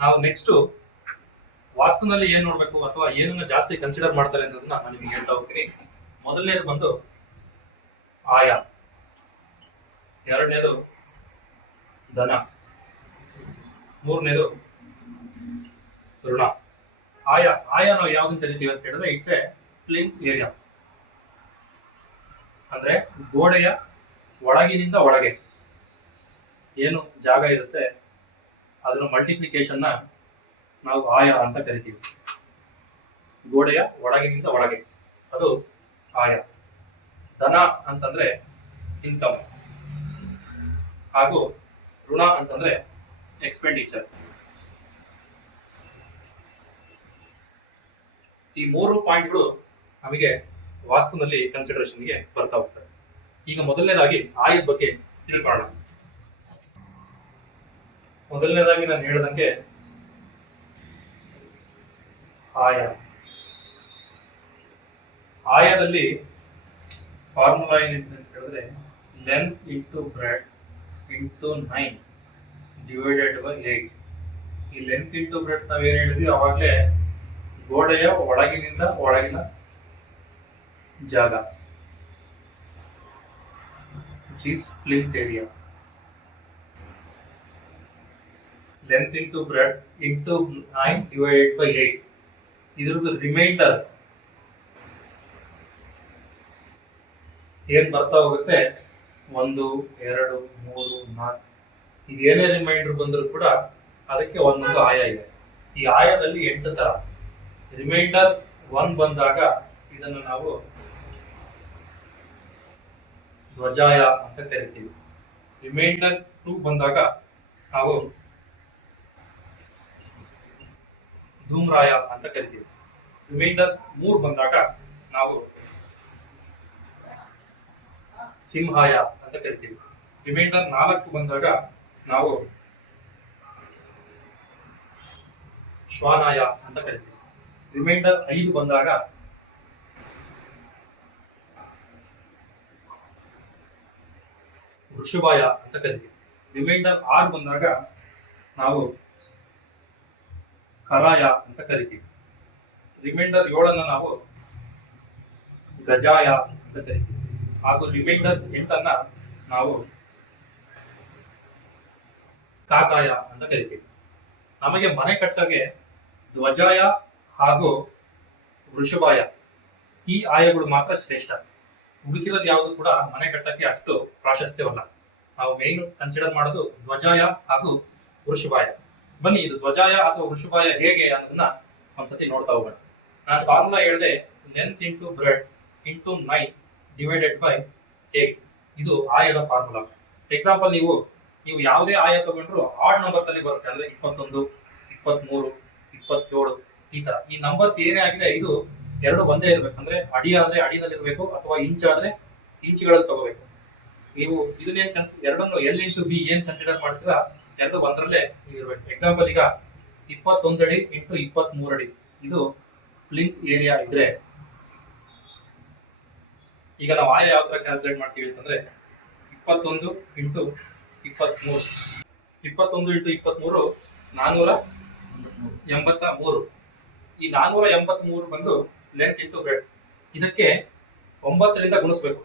ನಾವು ನೆಕ್ಸ್ಟ್ ವಾಸ್ತುನಲ್ಲಿ ಏನ್ ನೋಡ್ಬೇಕು ಅಥವಾ ಏನನ್ನ ಜಾಸ್ತಿ ಕನ್ಸಿಡರ್ ಮಾಡ್ತಾರೆ ಅನ್ನೋದನ್ನ ನಾನು ನಿಮಗೆ ಹೇಳ್ತಾ ಹೋಗ್ತೀನಿ. ಮೊದಲನೇದು ಬಂದು ಆಯ. ಎರಡನೇದು ಧನ. ಮೂರನೇದು ಋಣ. ಆಯ ಆಯ ನಾವು ಯಾವ್ದನ್ನ ಕರಿತೀವಿ ಅಂತ ಹೇಳಿದ್ರೆ ಇಟ್ಸ್ ಎ ಪ್ಲಿಂತ್ ಏರಿಯಾ ಅಂದ್ರೆ ಗೋಡೆಯ ಒಳಗಿನಿಂದ ಒಳಗೆ. ಏನು ಜಾಗ ಇರುತ್ತೆ? ಅದರ ಮಲ್ಟಿಪ್ಲಿಕೇಶನ್ನ ನಾವು ಆಯ ಅಂತ ಕರಿತೀವಿ. ಗೋಡೆಯ ಒಳಗಿನಿಂದ ಒಳಗೆ. ಅದು ಆಯ ಧನ ಅಂತಂದ್ರೆ ಇನ್ಕಮ್ ಹಾಗೂ ಋಣ ಅಂತಂದ್ರೆ ಎಕ್ಸ್ಪೆಂಡಿಚರ್ ಈ ಮೂರು ಪಾಯಿಂಟ್ಗಳು ನಮಗೆ ವಾಸ್ತುನಲ್ಲಿ ಕನ್ಸಿಡರೇಷನ್ಗೆ ಬರ್ತಾ ಹೋಗ್ತವೆ. ಈಗ ಮೊದಲನೇದಾಗಿ ಆಯದ ಬಗ್ಗೆ ತಿಳ್ಕೊಳ್ಳೋಣ. ಮೊದಲನೇದಾಗಿ ನಾನು ಹೇಳ್ದಂಗೆ ಆಯ. ಆಯದಲ್ಲಿ ಫಾರ್ಮುಲಾ ಏನಿದೆ ಅಂತ ಹೇಳಿದ್ರೆ length into breadth into nine divided by eight. ಈ ಲೆಂತ್ ಇಂಟು ಬ್ರೆಡ್ ನಾವೇನು ಹೇಳಿದ್ವಿ? ಅವಾಗಲೇ ಗೋಡೆಯ ಒಳಗಿನಿಂದ ಒಳಗಿನ ಜಾಗ. Plinth area. Length into breadth into 9 divided by 8. ಇದ್ರದ್ದು ರಿಮೈಂಡರ್ ಏನು ಬರ್ತಾ ಹೋಗುತ್ತೆ? ಒಂದು, ಎರಡು, ಮೂರು, ನಾಲ್ಕು. ಏನೇ ರಿಮೈಂಡರ್ ಬಂದರೂ ಕೂಡ ಅದಕ್ಕೆ ಒಂದೊಂದು ಆಯ ಇದೆ. ಈ ಆಯದಲ್ಲಿ ಎಂಟು ತರ. ರಿಮೈಂಡರ್ ಒನ್ ಬಂದಾಗ ಇದನ್ನು ನಾವು ಧ್ವಜಾಯ ಅಂತ ಕರಿತೀವಿ. ರಿಮೈಂಡರ್ ಟೂ ಬಂದಾಗ ನಾವು ಧೂಮ್ರಾಯ ಅಂತ ಕರಿತೀವಿ. ರಿಮೈಂಡರ್ ಮೂರ್ ಬಂದಾಗ ನಾವು ಸಿಂಹಾಯ ಅಂತ ಕರಿತೀವಿ. ರಿಮೈಂಡರ್ ನಾಲ್ಕು ಬಂದಾಗ ನಾವು ಶ್ವಾನಾಯ ಅಂತ ಕರಿತೀವಿ. ರಿಮೈಂಡರ್ ಐದು ಬಂದಾಗ ವೃಷಭಾಯ ಅಂತ ಕರಿತೀವಿ. ರಿಮೈಂಡರ್ ಆರು ಬಂದಾಗ ನಾವು ಕರಾಯ ಅಂತ ಕರಿತೀವಿ. ರಿಮೈಂಡರ್ ಏಳನ್ನ ನಾವು ಗಜಾಯ ಅಂತ ಕರಿತೀವಿ. ಹಾಗೂ ರಿಮೈಂಡರ್ ಎಂಟನ್ನ ನಾವು ಕಾಕಾಯ ಅಂತ ಕರಿತೀವಿ. ನಮಗೆ ಮನೆ ಕಟ್ಟಗೆ ಧ್ವಜಾಯ ಹಾಗೂ ವೃಷಭಾಯ ಈ ಆಯಗಳು ಮಾತ್ರ ಶ್ರೇಷ್ಠ. ಹುಡುಕಿರೋದು ಯಾವುದು ಕೂಡ ಮನೆ ಕಟ್ಟಕ್ಕೆ ಅಷ್ಟು ಪ್ರಾಶಸ್ತ್ಯವಲ್ಲ. ನಾವು ಮೇನ್ ಕನ್ಸಿಡರ್ ಮಾಡೋದು ಧ್ವಜಾಯ ಹಾಗೂ ವೃಷಭಾಯ. ಬನ್ನಿ, ಇದು ಧ್ವಜಾಯ ಅಥವಾ ವೃಷಭಾಯ ಹೇಗೆ ಅನ್ನೋದನ್ನ ಒಂದ್ಸತಿ ನೋಡ್ತಾ ಹೋಗೋಣ. ನಾನು ಫಾರ್ಮುಲಾ ಹೇಳಿದೆ length into breadth into nine divided by eight ಇದು ಆಯದ ಫಾರ್ಮುಲಾ ಎಕ್ಸಾಂಪಲ್ ನೀವು ನೀವು ಯಾವುದೇ ಆಯ ತಗೊಂಡ್ರು ಆಡ್ ನಂಬರ್ಸ್ ಅಲ್ಲಿ ಬರುತ್ತೆ, ಅಂದ್ರೆ ಇಪ್ಪತ್ತೊಂದು, ಇಪ್ಪತ್ಮೂರು, ಇಪ್ಪತ್ತೇಳು, ಈ ತರ. ಈ ನಂಬರ್ಸ್ ಏನೇ ಆಗಿದೆ ಇದು ಎರಡು ಒಂದೇ ಇರ್ಬೇಕು. ಅಂದ್ರೆ ಅಡಿ ಆದ್ರೆ ಅಡಿನಲ್ಲಿ ಇರಬೇಕು ಅಥವಾ ಇಂಚ್ ಆದ್ರೆ ಇಂಚ್ಗಳಲ್ಲಿ ತಗೋಬೇಕು. ನೀವು ಇದನ್ನೇನ್ ಕನ್ಸ್ ಎರಡನ್ನು ಎಲ್ ಇಂಟು ಬಿ ಏನ್ ಕನ್ಸಿಡರ್ ಮಾಡ್ತೀರಾ? ಎರಡು ಒಂದರಲ್ಲೇ ಇರಬೇಕು. ಎಕ್ಸಾಂಪಲ್ ಈಗ ಇಪ್ಪತ್ತೊಂದಡಿ ಇಂಟು ಇಪ್ಪತ್ತ್ ಅಡಿ. ಇದು ಪ್ಲಿಂತ್ ಏರಿಯಾ ಇದ್ರೆ ಈಗ ನಾವು ಆಯ ಯಾವ ತರ ಕ್ಯಾಲ್ಕುಲೇಟ್ ಮಾಡ್ತೀವಿ ಅಂತಂದ್ರೆ ಇಪ್ಪತ್ತೊಂದು ಇಂಟು ಇಪ್ಪತ್ಮೂರು. ಇಪ್ಪತ್ತೊಂದು ಇಂಟು ಇಪ್ಪತ್ಮೂರು ನಾನೂರ ಎಂಬತ್ತ ಮೂರು ಈ ನಾನೂರ ಎಂಬತ್ತ್ ಮೂರು ಬಂದು ಲೆಂತ್ ಇಂಟು ಬ್ರೆಡ್ ಇದಕ್ಕೆ ಒಂಬತ್ತರಿಂದ ಗುಣಿಸ್ಬೇಕು.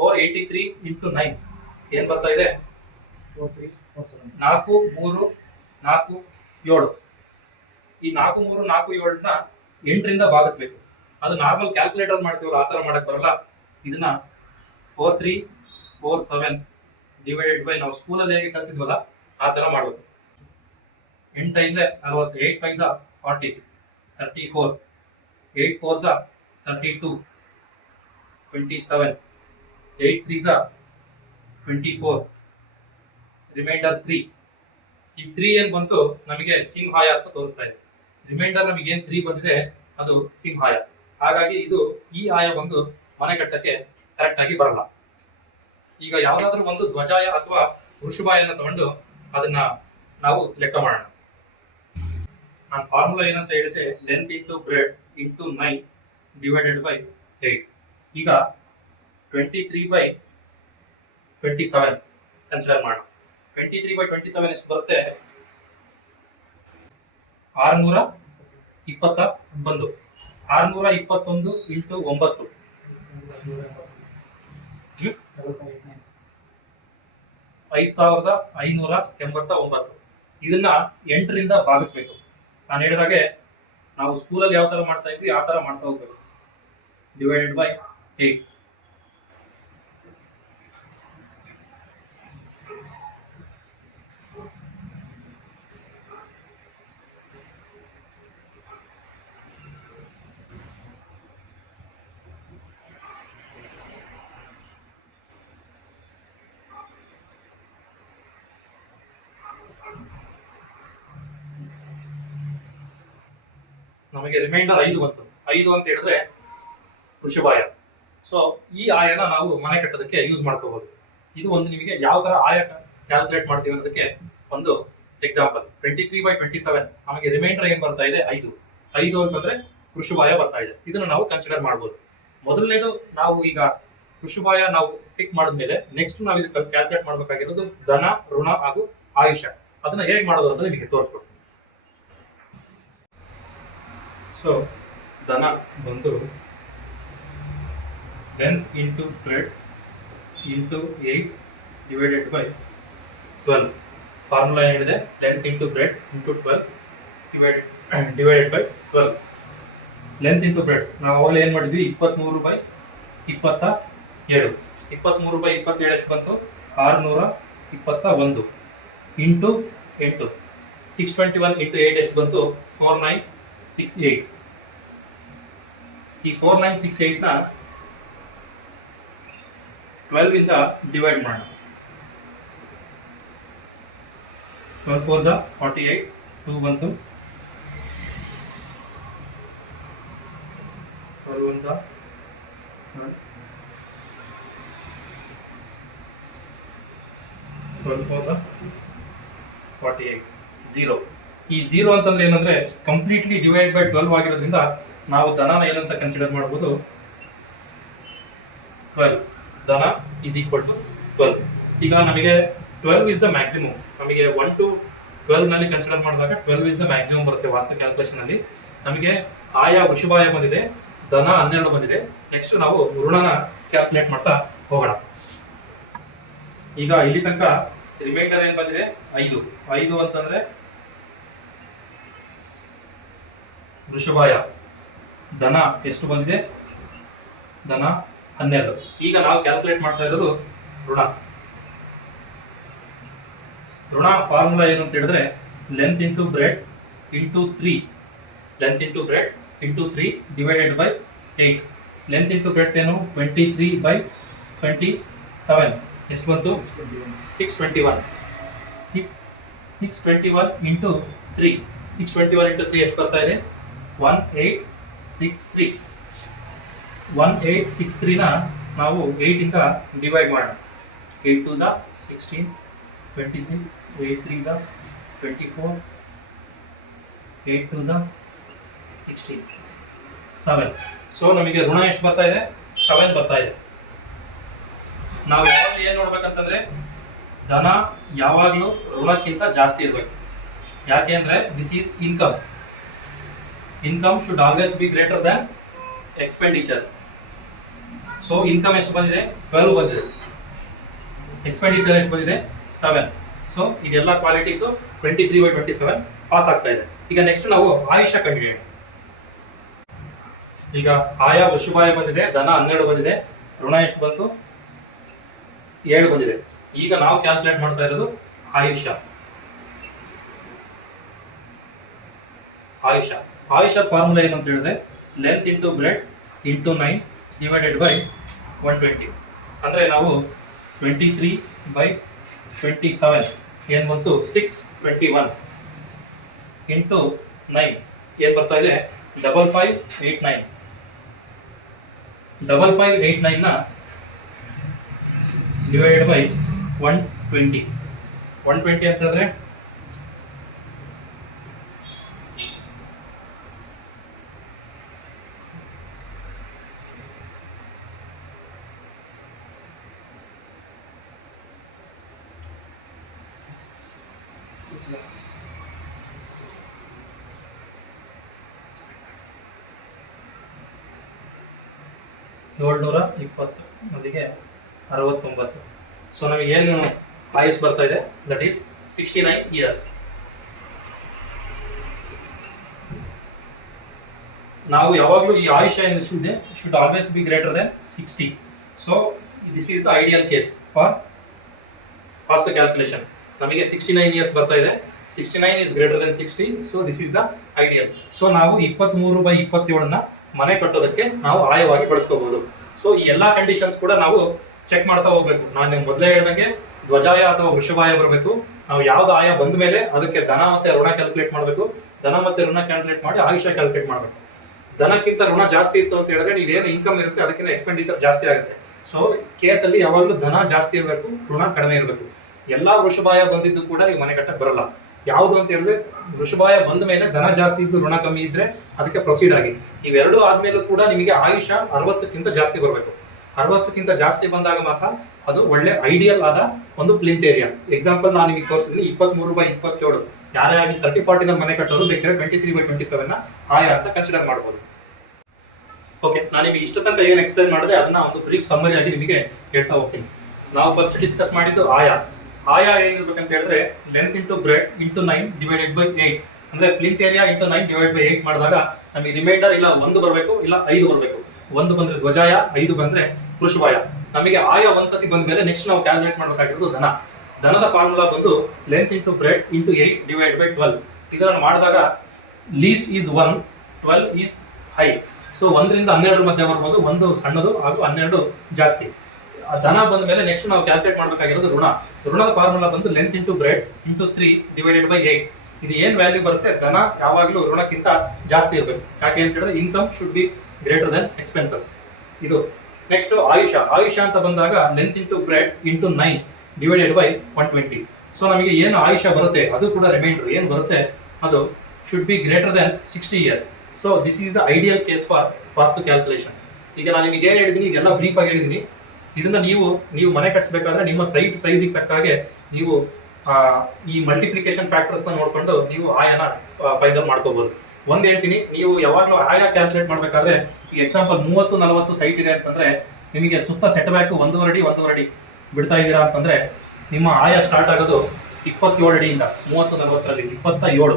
Four eighty three into nine ಏನು ಬರ್ತಾ ಇದೆ? ನಾಲ್ಕು, ಮೂರು, ನಾಲ್ಕು, ಏಳು. ಈ ನಾಲ್ಕು, ಮೂರು, ನಾಲ್ಕು, ಏಳನ್ನ ಎಂಟರಿಂದ ಭಾಗಿಸ್ಬೇಕು. ಅದು ನಾರ್ಮಲ್ ಕ್ಯಾಲ್ಕುಲೇಟರ್ ಮಾಡ್ತೀವಲ್ಲ, ಆ ಥರ ಮಾಡಕ್ ಬರಲ್ಲ. ಇದನ್ನ four three four seven divided by ನಾವು ಸ್ಕೂಲಲ್ಲಿ ಹೇಗೆ ಕಲ್ತಿದ್ವಲ್ಲ, ಆ ಥರ ಮಾಡಬೇಕು. ಎಂಟೈಂದೆ ನಲವತ್ತು eight five forty thirty four eight four Jha thirty two twenty seven eight three Jha twenty four reminder three ಈ ತ್ರೀ ಏನ್ ಬಂತು? ನಮಗೆ ಸಿಂಹಾಯ ಅಂತ ತೋರಿಸ್ತಾ ಇದೆ. ರಿಮೈಂಡರ್ ನಮಗೆ ಏನ್ ತ್ರೀ ಬಂದಿದೆ? ಅದು ಸಿಂಹಾಯ. ಹಾಗಾಗಿ ಇದು ಈ ಆಯ ಬಂದು ಮನೆ ಕಟ್ಟಕ್ಕೆ ಕರೆಕ್ಟ್ ಆಗಿ ಬರಲ್ಲ. ಈಗ ಯಾವುದಾದ್ರೂ ಒಂದು ಧ್ವಜಾಯ ಅಥವಾ ವೃಷಭಾಯನ ತಗೊಂಡು ಅದನ್ನ ನಾವು ಲೆಕ್ಕ ಮಾಡೋಣ. ನಾನು ಫಾರ್ಮುಲಾ ಏನಂತ ಹೇಳಿದೆ length into breadth into nine divided by eight ಈಗ twenty three by twenty seven consider ಮಾಡೋಣ. Twenty three by twenty seven ಎಷ್ಟು ಬರುತ್ತೆ? ಆರುನೂರ ಇಪ್ಪತ್ತ ಒಂದು ಆರುನೂರ ಇಪ್ಪತ್ತೊಂದು ಇಂಟು ಒಂಬತ್ತು. ಐದು ಸಾವಿರದ ಐನೂರ ಎಂಬತ್ತ ಒಂಬತ್ತು. ಇದನ್ನ ಎಂಟರಿಂದ ಭಾಗಿಸ್ಬೇಕು. ನಾನು ಹೇಳಿದಾಗೆ ನಾವು ಸ್ಕೂಲಲ್ಲಿ ಯಾವ ತರ ಮಾಡ್ತಾ ಇದ್ವಿ, ಆ ತರ ಮಾಡ್ತಾ ಹೋಗ್ಬೇಕು. ಡಿವೈಡೆಡ್ ಬೈ ಏಟ್ ನಮಗೆ ರಿಮೈಂಡರ್ ಐದು ಬಂತು. ಐದು ಅಂತ ಹೇಳಿದ್ರೆ ವೃಷಭಾಯ. ಸೊ ಈ ಆಯನ ನಾವು ಮನೆ ಕಟ್ಟೋದಕ್ಕೆ ಯೂಸ್ ಮಾಡ್ಕೋಬಹುದು ಇದು ಒಂದು ನಿಮಗೆ ಯಾವ ತರ ಆಯ ಕ್ಯಾಲ್ಕುಲೇಟ್ ಮಾಡ್ತೀವಿ ಅನ್ನೋದಕ್ಕೆ ಒಂದು example twenty three by twenty seven ನಮಗೆ ರಿಮೈಂಡರ್ ಏನ್ ಬರ್ತಾ ಇದೆ? ಐದು. ಐದು ಅಂತಂದ್ರೆ ವೃಷಭಾಯ ಬರ್ತಾ ಇದೆ. ಇದನ್ನ ನಾವು ಕನ್ಸಿಡರ್ ಮಾಡ್ಬೋದು. ಮೊದಲನೇದು ನಾವು ಈಗ ವೃಷಭಾಯ ನಾವು ಟಿಕ್ ಮಾಡಿದ್ಮೇಲೆ ನೆಕ್ಸ್ಟ್ ನಾವು ಇದಕ್ಕೆ ಕ್ಯಾಲ್ಕುಲೇಟ್ ಮಾಡಬೇಕಾಗಿರೋದು ಧನ, ಋಣ ಹಾಗೂ ಆಯುಷ ಅದನ್ನ ಹೇಗೆ ಮಾಡೋದು ಅಂತ ನಿಮಗೆ ತೋರಿಸ್ಕೊಡ್ತೀನಿ. ಸೊ ದನ ಬಂದು length into breadth into eight divided by twelve formula ಏನಿದೆ? Length into breadth into twelve divided divided by twelve length into breadth ನಾವು ಅವಾಗಲೇ ಏನು ಮಾಡಿದ್ವಿ? ಇಪ್ಪತ್ತ್ಮೂರು ಬೈ ಇಪ್ಪತ್ತ ಏಳು ಇಪ್ಪತ್ತ್ಮೂರು ಬೈ ಇಪ್ಪತ್ತೇಳು ಎಷ್ಟು ಬಂತು? ಆರುನೂರ ಇಪ್ಪತ್ತ ಒಂದು ಇಂಟು ಎಂಟು. Six twenty one into eight ಎಷ್ಟು ಬಂತು? ಫೋರ್ ನೈನ್ ಸಿಕ್ಸ್ ಏಯ್ಟ್ ಈ ಫೋರ್ ನೈನ್ ಸಿಕ್ಸ್ ಏಯ್ಟ್ನ ಟ್ವೆಲ್ವ್ ಇಂದ ಡಿವೈಡ್ ಮಾಡೋಣ ಟ್ವೆಲ್ ಫೋರ್ ಝಾ ಫಾರ್ಟಿ ಏಯ್ಟ್ ಟೂ ಬಂತು ಟ್ವೆಲ್ ಒನ್ ಝಾ ಟ್ವೆಲ್ ಫೋರ್ ಝಾ ಫಾರ್ಟಿ ಏಯ್ಟ್ ಝೀರೋ ಈ ಝೀರೋ ಅಂತಂದ್ರೆ ಏನಂದ್ರೆ ಕಂಪ್ಲೀಟ್ಲಿ ಡಿವೈಡ್ ಬೈ ಟ್ವೆಲ್ವ್ ಆಗಿರೋದ್ರಿಂದ ನಾವು ದನನ ಏನಂತ ಕನ್ಸಿಡರ್ ಮಾಡ್ಬೋದು? ಟ್ವೆಲ್ ದನ ಈಸ್ ಈಕ್ವಲ್ ಟು ಟ್ವೆಲ್ವ್ ಈಗ ನಮಗೆ ಟ್ವೆಲ್ವ್ ಇಸ್ ದ ಮ್ಯಾಕ್ಸಿಮಮ್ ನಮಗೆ ಒನ್ ಟು ಟ್ವೆಲ್ವ್ನಲ್ಲಿ ಕನ್ಸಿಡರ್ ಮಾಡಿದಾಗ ಟ್ವೆಲ್ವ್ ಇಸ್ ದ ಮ್ಯಾಕ್ಸಿಮಮ್ ಬರುತ್ತೆ ವಾಸ್ತು ಕ್ಯಾಲ್ಕುಲೇಷನ್ ಅಲ್ಲಿ. ನಮಗೆ ಆಯಾ, ವೃಷಭಾಯ ಬಂದಿದೆ ದನ ಹನ್ನೆರಡು ಬಂದಿದೆ. ನೆಕ್ಸ್ಟ್ ನಾವು ಋಣನ ಕ್ಯಾಲ್ಕುಲೇಟ್ ಮಾಡ್ತಾ ಹೋಗೋಣ. ಈಗ ಇಲ್ಲಿ ತನಕ ರಿಮೈಂಡರ್ ಏನ್ ಬಂದಿದೆ? ಐದು. ಐದು ಅಂತಂದ್ರೆ ವೃಷಭಾಯ. ದನ ಎಷ್ಟು ಬಂದಿದೆ? ದನ ಹನ್ನೆರಡು. ಈಗ ನಾವು ಕ್ಯಾಲ್ಕುಲೇಟ್ ಮಾಡ್ತಾ ಇರೋದು ಋಣ. ಋಣ ಫಾರ್ಮುಲಾ ಏನು ಅಂತ ಹೇಳಿದ್ರೆ length into breadth into three length into breadth into three divided by eight length into breadth ಏನು? Twenty three by twenty seven ಎಷ್ಟು ಬಂತು? Six twenty one six six twenty one into three six twenty one into three ಎಷ್ಟು ಬರ್ತಾ ಇದೆ? One eight six three one eight six ತ್ರೀನ ನಾವು ಏಯ್ಟಿಂದ divide ಮಾಡೋಣ. Eight two ಝ sixteen twenty six eight three ಝ twenty four eight two ಝ sixteen seven so ನಮಗೆ ಋಣ ಎಷ್ಟು ಬರ್ತಾ ಇದೆ? ಸೆವೆನ್ ಬರ್ತಾ ಇದೆ. ನಾವು ಯಾವಾಗಲೂ ಏನು ನೋಡ್ಬೇಕಂತಂದ್ರೆ, ಧನ ಯಾವಾಗಲೂ ಋಣಕ್ಕಿಂತ ಜಾಸ್ತಿ ಇರಬೇಕು. ಯಾಕೆ ಅಂದರೆ this is income income should always be greater than expenditure so income ಎಷ್ಟು ಬಂದಿದೆ? ಟ್ವೆಲ್ವ್ ಬಂದಿದೆ. ಎಕ್ಸ್ಪೆಂಡಿಚರ್ ಎಷ್ಟು ಬಂದಿದೆ? ಸೆವೆನ್ ಸೊ ಇದೆಲ್ಲ qualities twenty three by twenty seven pass ಆಗ್ತಾ ಇದೆ. ಈಗ ನೆಕ್ಸ್ಟ್ ನಾವು ಆಯುಷ್ಯ ಕಂಡುಹಿಡಿಯೋಣ. ಈಗ ಆಯಾ ವಶುಭಾಯ ಬಂದಿದೆ, ಧನ ಹನ್ನೆರಡು ಬಂದಿದೆ, ಋಣ ಎಷ್ಟು ಬಂತು? ಏಳು ಬಂದಿದೆ. ಈಗ ನಾವು ಕ್ಯಾಲ್ಕುಲೇಟ್ ಮಾಡ್ತಾ ಇರೋದು ಆಯುಷ್ಯ. ಆಯುಷ ಆಯುಷ ಫಾರ್ಮುಲಾ ಏನು ಅಂತ ಹೇಳಿದ್ರೆ length into breadth into nine divided by one twenty ಅಂದರೆ ನಾವು twenty three by twenty seven ಏನು ಬಂತು? Six twenty one into nine ಏನು ಬರ್ತಾ ಇದೆ? Double five eight nine double five eight ನೈನ್ನ divided by one twenty one twenty ಅಂತಂದರೆ ಏಳ್ನೂರ ಇಪ್ಪತ್ತು ಅದಕ್ಕೆ ಅರವತ್ತೊಂಬತ್ತು. ಸೊ ನಮಗೆ ಏನು ಆಯುಸ್ ಬರ್ತಾ ಇದೆ? That is sixty nine years ನಾವು ಯಾವಾಗಲೂ ಈ ಆಯುಷ್ ಏನು should should always be greater than sixty so this is the ideal case for fast calculation ನಮಗೆ ಸಿಕ್ಸ್ಟಿ ನೈನ್ ಇಯರ್ಸ್ ಬರ್ತಾ ಇದೆ. Sixty nine is greater than sixty so this is the ideal so ನಾವು ಇಪ್ಪತ್ತ್ಮೂರು by ಇಪ್ಪತ್ತೇಳನ್ನ ಮನೆ ಕಟ್ಟೋದಕ್ಕೆ ನಾವು ಆಯವಾಗಿ ಬಳಸ್ಕೋಬಹುದು so ಈ ಎಲ್ಲಾ ಕಂಡೀಷನ್ಸ್ ಕೂಡ ನಾವು ಚೆಕ್ ಮಾಡ್ತಾ ಹೋಗ್ಬೇಕು. ನಾನು ಮೊದಲೇ ಹೇಳ್ದಂಗೆ ಧ್ವಜಾಯ ಅಥವಾ ವೃಷಭಾಯ ಬರಬೇಕು. ನಾವು ಯಾವ್ದು ಆಯ ಬಂದ ಮೇಲೆ ಅದಕ್ಕೆ ಧನ ಮತ್ತೆ ಋಣ ಕ್ಯಾಲ್ಕುಲೇಟ್ ಮಾಡಬೇಕು. ಧನ ಮತ್ತೆ ಋಣ ಕ್ಯಾಲ್ಕುಲೇಟ್ ಮಾಡಿ ಆಯುಷ್ಯ ಕ್ಯಾಲ್ಕುಲೇಟ್ ಮಾಡಬೇಕು. ಧನಕ್ಕಿಂತ ಋಣ ಜಾಸ್ತಿ ಇತ್ತು ಅಂತ ಹೇಳಿದ್ರೆ ನೀವೇನು ಇನ್ಕಮ್ ಇರುತ್ತೆ ಅದಕ್ಕಿಂತ ಎಕ್ಸ್ಪೆಂಡಿಚರ್ ಜಾಸ್ತಿ ಆಗುತ್ತೆ. ಸೊ ಕೇಸಲ್ಲಿ ಯಾವಾಗಲೂ ಧನ ಜಾಸ್ತಿ ಇರಬೇಕು, ಋಣ ಕಡಿಮೆ ಇರಬೇಕು. ಎಲ್ಲಾ ವೃಷಭಾಯ ಬಂದಿದ್ದು ಕೂಡ ನೀವು ಮನೆ ಕಟ್ಟಕ್ಕೆ ಬರಲ್ಲ. ಯಾವುದು ಅಂತ ಹೇಳಿದ್ರೆ, ವೃಷಭಾಯ ಬಂದ ಮೇಲೆ ಧನ ಜಾಸ್ತಿ ಇದ್ದು ಋಣ ಕಮ್ಮಿ ಇದ್ರೆ ಅದಕ್ಕೆ ಪ್ರೊಸೀಡ್ ಆಗಿ. ಇವೆರಡು ಆದ್ಮೇಲೂ ಕೂಡ ನಿಮಗೆ ಆಯುಷ ಅರವತ್ತಕ್ಕಿಂತ ಜಾಸ್ತಿ ಬರಬೇಕು. ಅರವತ್ತಕ್ಕಿಂತ ಜಾಸ್ತಿ ಬಂದಾಗ ಮಾತ್ರ ಅದು ಒಳ್ಳೆ ಐಡಿಯಲ್ ಆದ ಒಂದು ಪ್ಲಿಂತ್ ಏರಿಯಾ ಎಕ್ಸಾಂಪಲ್ ನಾನು ನಿಮಗೆ ತೋರಿಸಿದ್ದೀನಿ, ಇಪ್ಪತ್ಮೂರು ಬೈ ಇಪ್ಪತ್ತೇಳು. ಯಾರೇ ಆಗಿ ತರ್ಟಿ ಫಾರ್ಟಿನ ಮನೆ ಕಟ್ಟೋರು ಬೇಕಾದ್ರೆ twenty three by twenty seven ಆಯ ಅಂತ ಕನ್ಸಿಡರ್ ಮಾಡ್ಬೋದು. ಓಕೆ ನಾನು ನಿಮಗೆ ಇಷ್ಟ ತನಕ ಏನು ಎಕ್ಸ್ಪ್ಲೈನ್ ಮಾಡಿದೆ, ಅದನ್ನ ಒಂದು ಬ್ರೀಫ್ ಸಮ್ಮರಿ ಆಗಿ ನಿಮಗೆ ಹೇಳ್ತಾ ಹೋಗ್ತೀನಿ. ನಾವು ಫಸ್ಟ್ ಡಿಸ್ಕಸ್ ಮಾಡಿದ್ದು ಆಯ. ಆಯ ಏನಿರ್ಬೇಕಂತ ಹೇಳಿದ್ರೆ length into breadth into nine divided by eight ಅಂದ್ರೆ plinth area into nine divide by eight ಮಾಡಿದಾಗ ನಮಗೆ ರಿಮೈಂಡರ್ ಇಲ್ಲ ಒಂದು ಬರಬೇಕು, ಇಲ್ಲ ಐದು ಬರಬೇಕು. ಒಂದು ಬಂದ್ರೆ ಧ್ವಜಾಯ, ಐದು ಬಂದ್ರೆ ವೃಷಭಾಯ ನಮಗೆ ಆಯ ಒಂದ್ಸತಿ ಬಂದ ಮೇಲೆ ನೆಕ್ಸ್ಟ್ ನಾವು ಕ್ಯಾಲ್ಕುಲೇಟ್ ಮಾಡಬೇಕಾಗಿರೋದು ಧನ. ಧನದ ಫಾರ್ಮುಲಾ ಬಂದು length into breadth into eight divide by twelve ಇದನ್ನು ಮಾಡಿದಾಗ least is one twelve is high so ಒಂದರಿಂದ ಹನ್ನೆರಡು ಮಧ್ಯೆ ಬರ್ಬೋದು, ಒಂದು ಸಣ್ಣದು ಹಾಗೂ ಹನ್ನೆರಡು ಜಾಸ್ತಿ. ಧನ ಬಂದ ಮೇಲೆ ನೆಕ್ಸ್ಟ್ ನಾವು ಕ್ಯಾಲ್ಕುಲೇಟ್ ಮಾಡಬೇಕಾಗಿರೋದು ಋಣ. ಋಣದ ಫಾರ್ಮುಲಾ ಬಂದು length into breadth into three divided by eight ಇದು ಏನ್ ವ್ಯಾಲ್ಯೂ ಬರುತ್ತೆ? ಧನ ಯಾವಾಗಲೂ ಋಣಕ್ಕಿಂತ ಜಾಸ್ತಿ ಇರಬೇಕು. ಯಾಕೆ ಅಂತ ಹೇಳಿದ್ರೆ income should be greater than expenses ಇದು ನೆಕ್ಸ್ಟ್ ಆಯುಷ. ಆಯುಷ ಅಂತ ಬಂದಾಗ length into breadth into nine divided by one twenty so ನಮಗೆ ಏನು ಆಯುಷ ಬರುತ್ತೆ? ಅದು ಕೂಡ ರಿಮೈಂಡರ್ ಏನು ಬರುತ್ತೆ? ಅದು should be greater than sixty years so this is the ideal case for vastu calculation ಈಗ ನಾನು ನಿಮಗೆ ಏನು ಹೇಳಿದ್ದೀನಿ ಇದೆಲ್ಲ ಬ್ರೀಫ್ ಆಗಿ ಹೇಳಿದ್ದೀನಿ ಇದನ್ನ ನೀವು ನೀವು ಮನೆ ಕಟ್ಸ್ಬೇಕಾದ್ರೆ ನಿಮ್ಮ ಸೈಟ್ ಸೈಜಿಗೆ ತಕ್ಕ ಹಾಗೆ ನೀವು ಆ, ಈ ಮಲ್ಟಿಪ್ಲಿಕೇಶನ್ ಫ್ಯಾಕ್ಟರ್ಸ್ ನೋಡ್ಕೊಂಡು ನೀವು ಆಯನ ಫೈನಲ್ ಮಾಡ್ಕೋಬಹುದು ಒಂದ್ ಹೇಳ್ತೀನಿ ನೀವು ಯಾವಾಗಲೂ ಆಯ ಕ್ಯಾಲ್ಕುಲೇಟ್ ಮಾಡ್ಬೇಕಾದ್ರೆ ಈ ಎಕ್ಸಾಂಪಲ್ ಮೂವತ್ತು ನಲವತ್ತು ಸೈಟ್ ಇದೆ ಅಂತಂದ್ರೆ ನಿಮಗೆ ಸುತ್ತ ಸೆಟ್ ಬ್ಯಾಕ್ ಒಂದೂವರೆ ಅಡಿ ಒಂದೂವರೆ ಅಡಿ ಬಿಡ್ತಾ ಇದ್ದೀರಾ ಅಂತಂದ್ರೆ ನಿಮ್ಮ ಆಯ ಸ್ಟಾರ್ಟ್ ಆಗೋದು ಇಪ್ಪತ್ತೇಳು ಅಡಿಯಿಂದ ಮೂವತ್ತು ನಲವತ್ತರಲ್ಲಿ ಇಪ್ಪತ್ತ ಏಳು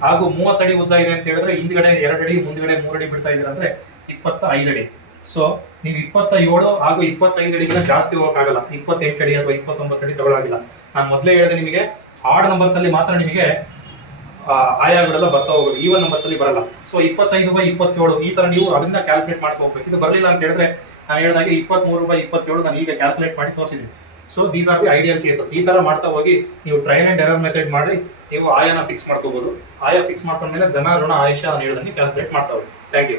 ಹಾಗೂ ಮೂವತ್ತಡಿ ಉದ್ದ ಇದೆ ಅಂತ ಹೇಳಿದ್ರೆ ಹಿಂದ್ಗಡೆ ಎರಡು ಅಡಿ ಮುಂದ್ಗಡೆ ಮೂರಡಿ ಬಿಡ್ತಾ ಇದ್ದೀರಾ ಅಂದ್ರೆ ಇಪ್ಪತ್ತ ಐದು ಅಡಿ. ಸೊ ನೀವು ಇಪ್ಪತ್ತ ಏಳು ಹಾಗೂ ಇಪ್ಪತ್ತೈದು ಅಡಿಗಿಂತ ಜಾಸ್ತಿ ಹೋಗೋಕ್ಕಾಗಲ್ಲ. ಇಪ್ಪತ್ತೆಂಟು ಅಡಿ ಅಥವಾ ಇಪ್ಪತ್ತೊಂಬತ್ತು ಅಡಿ ತಗೊಳ್ಳಾಗಿಲ್ಲ ನಾನು ಮೊದಲೇ ಹೇಳಿದೆ ನಿಮಗೆ ಆಡ್ ನಂಬರ್ಸ್ ಅಲ್ಲಿ ಮಾತ್ರ ನಿಮಗೆ ಆಯಾಗಳೆಲ್ಲ ಬರ್ತಾ ಹೋಗೋದು. ಈವನ್ ನಂಬರ್ಸ್ ಅಲ್ಲಿ ಬರಲ್ಲ. ಸೊ ಇಪ್ಪತ್ತೈದು ಬೈ ಇಪ್ಪತ್ತೇಳು, ಈ ತರ ನೀವು ಅದರಿಂದ ಕ್ಯಾಲ್ಕುಲೇಟ್ ಮಾಡ್ಕೋಬೇಕು ಇದು ಬರಲಿಲ್ಲ ಅಂತ ಹೇಳಿದ್ರೆ, ನಾನು ಹೇಳಿದಾಗೆ ಇಪ್ಪತ್ಮೂರು ಬೈ ಇಪ್ಪತ್ತೇಳು ನಾನು ಈಗ ಕ್ಯಾಲ್ಕುಲೇಟ್ ಮಾಡಿ ತೋರಿಸಿದ್ದೀನಿ so these are the ideal cases ಈ ತರ ಮಾಡ್ತಾ ಹೋಗಿ, ನೀವು ಟ್ರೈನ್ ಅಂಡ್ ಎರರ್ ಮೆಥಡ್ ಮಾಡಿ, ನೀವು ಆಯಾನ ಫಿಕ್ಸ್ ಮಾಡ್ಕೋಬಹುದು ಆಯಾ ಫಿಕ್ಸ್ ಮಾಡ್ಕೊಂಡ್ಮೇಲೆ ಧನ ಋಣ ಆಯುಷ ನೀಡೋದನ್ನು ಕ್ಯಾಲ್ಕುಲೇಟ್ ಮಾಡ್ತಾ ಹೋಗಿ. Thank you